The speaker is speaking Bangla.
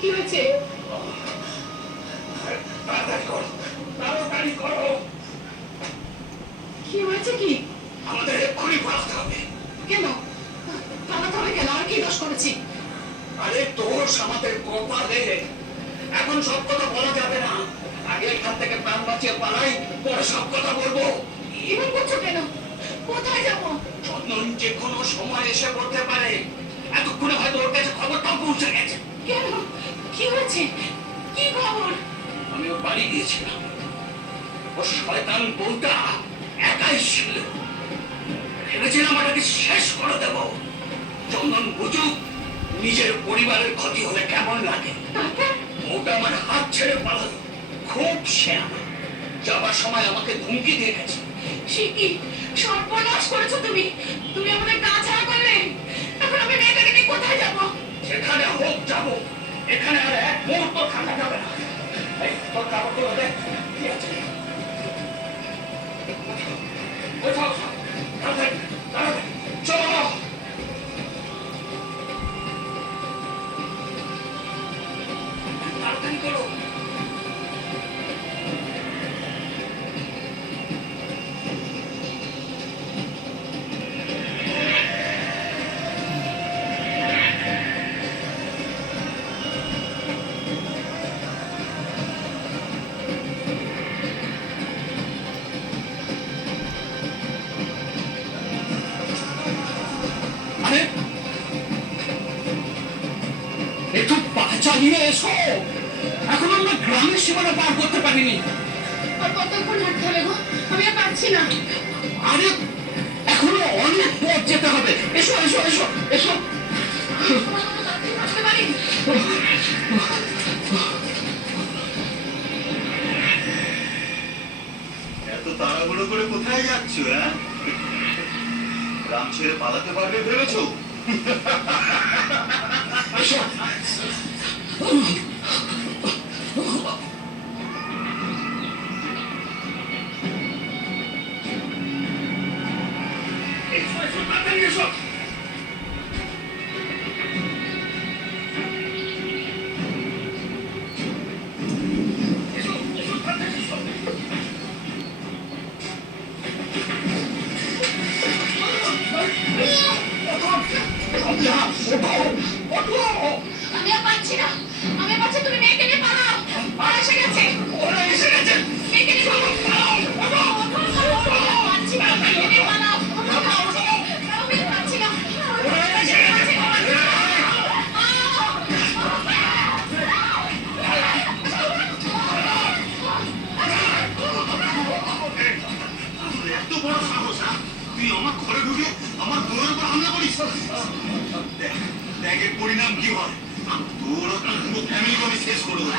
কি হয়েছে? তাড়াতাড়ি করো। কি হয়েছে? কি আমাদের এক্ষুনি পালাতে হবে। কেন পালাতে হবে? কেন? আর কি দোষ করেছি? আরে দোষ আমাদের কপালে। এখন সব কথা বলা যাবে না। আগে এখান থেকে প্রাণ বাঁচিয়ে পালাই, পরে সব কথা বলবো। এমন করছো কেন? কোথায় যাবো? চন্দন যে কোনো সময় এসে পড়তে পারে। এতক্ষণে হয়তো ওর কাছে খবরটাও পৌঁছে গেছে। কেন? কি হয়েছে? কি খবর? আমি ওর বাড়ি গিয়েছিলাম। ও শয়তান বউটা একাই ছিল। ভেবেছিলাম ওটাকে শেষ করে দেব। চন্দন বুঝুক নিজের পরিবারের ক্ষতি হলে কেমন লাগে। ওটা আমার হাত ছেড়ে পালালো। খুব শেয়ানা। যাবার সময় আমাকে ধমকি দিয়ে গেছে। সে কি সর্বনাশ করেছো তুমি? তুমি আমাদের গা ছাড়া করলে। এখন আমি মেয়েটাকে নিয়ে কোথায় যাবো? যেখানে হোক যাবো। এখানে আর এক মুহূর্ত থাকা যাবে না। এই তোর কাপড়গুলো দেখ। কি আছে? কোথাও তাড়াতাড়ি তাড়াতাড়ি চলো। তাড়াতাড়ি করো। আরে একটু পা চালিয়ে এসো। এখন আমরা গ্রামের সীমানা পার করতে পারিনি। আর কতক্ষণ হাঁটতে হবে গো? আমি আর পারছি না। আরে এখনো অনেক পথ যেতে হবে। এসো এসো এসো এসো। এত তাড়াহুড়ো করে কোথায় যাচ্ছ? গ্রাম ছেড়ে পালাতে পারবে ভেবেছো? আমি আর পারছি না। আমি আর পারছি। তুমি মেয়েকে নিয়ে পালাও। ওরা এসে গেছে। ওরা এসে গেছে। মেয়েকে নিয়ে পালাও। পারছি না। মেয়েকে নিয়ে পালাও। আমি পারছি না। ওরা এসে গেছে। এত বড় সাহস! তুই আমার ঘরে ঢুকে আমার বউয়ের উপর হামলা করিস? দেখ এর পরিণাম কি হয়। তোর পুরো ফ্যামিলিকে আমি শেষ করে দেবো।